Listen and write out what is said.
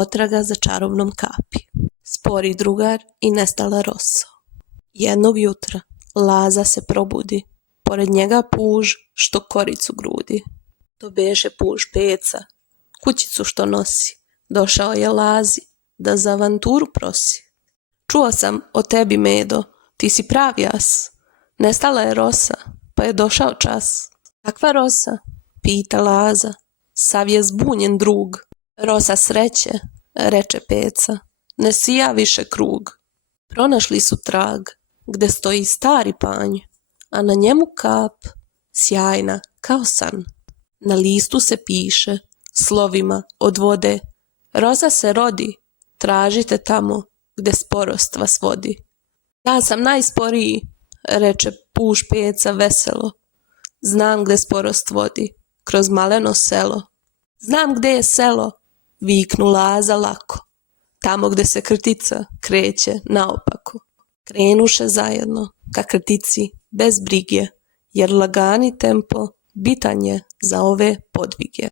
Potraga za čarobnom kapi. Spori drugar i nestala rosa. Jednog jutra Laza se probudi, pored njega puž što koricu grudi. To beše puž Peca, kućicu što nosi. Došao je Lazi da za avanturu prosi. Čuo sam o tebi, Medo, ti si pravi as. Nestala je rosa, pa je došao čas. Kakva rosa? Pita Laza, sav je zbunjen drug. Rosa sreće, reče Peca, ne sija više krug. Pronašli su trag, gde stoji stari panj, a na njemu kap, sjajna kao san. Na listu se piše, slovima od vode, roza se rodi, tražite tamo gde sporost vas vodi. Ja sam najsporiji, reče puž Peca veselo. Znam gde sporost vodi, kroz maleno selo. Znam gde je selo, viknu Laza lako. Tamo gde se krtica kreće naopako. Krenuše zajedno ka krtici bez brige, jer lagani tempo bitan je za ove podvige.